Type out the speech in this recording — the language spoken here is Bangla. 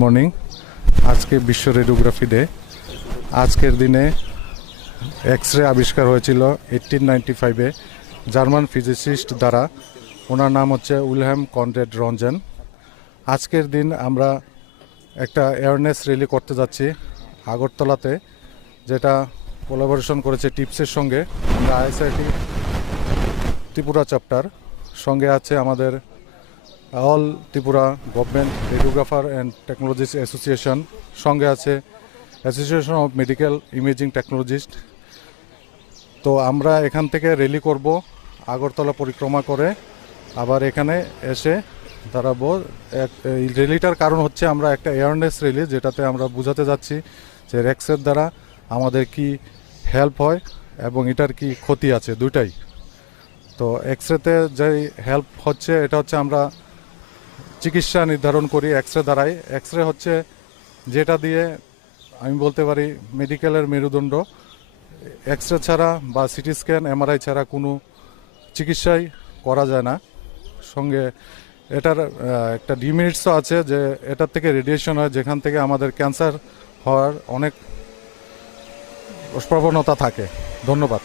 মর্নিং। আজকে বিশ্ব রেডিওগ্রাফি ডে। আজকের দিনে এক্স রে আবিষ্কার হয়েছিল 1895-এ জার্মান ফিজিসিস্ট দ্বারা। ওনার নাম হচ্ছে উইলহেম কনরাড রনজেন। আজকের দিন আমরা একটা অ্যাওয়ারনেস র্যালি করতে যাচ্ছি আগরতলাতে, যেটা কোলাবোরেশন করেছে টিপসের সঙ্গে। আমরা আইএসআইটি ত্রিপুরা চ্যাপ্টার সঙ্গে আছে আমাদের all Tripura government radiographer and technologist association, সঙ্গে আছে association of medical imaging technologist. তো আমরা এখান থেকে র্যালি করব আগরতলা পরিক্রমা করে, আবার এখানে এসে দাঁড়াবো। এই র্যালিটার কারণ হচ্ছে আমরা একটা অ্যাওয়ারনেস র্যালি, যেটাতে আমরা বোঝাতে যাচ্ছি যে এক্সের দ্বারা আমাদের কি হেল্প হয় এবং এটার কি ক্ষতি আছে, দুইটাই। তো এক্সরেতে যে হেল্প হচ্ছে এটা হচ্ছে আমরা চিকিৎসা নির্ধারণ করি এক্সরে দ্বারাই। এক্সরে হচ্ছে যেটা দিয়ে আমি বলতে পারি মেডিকেলের মেরুদণ্ড। এক্সরে ছাড়া বা সিটি স্ক্যান এমআরআই ছাড়া কোনো চিকিৎসাই করা যায় না। সঙ্গে এটার একটা ডিমেরিটসও আছে, যে এটার থেকে রেডিয়েশন হয়, যেখান থেকে আমাদের ক্যান্সার হওয়ার অনেক প্রবণতা থাকে। ধন্যবাদ।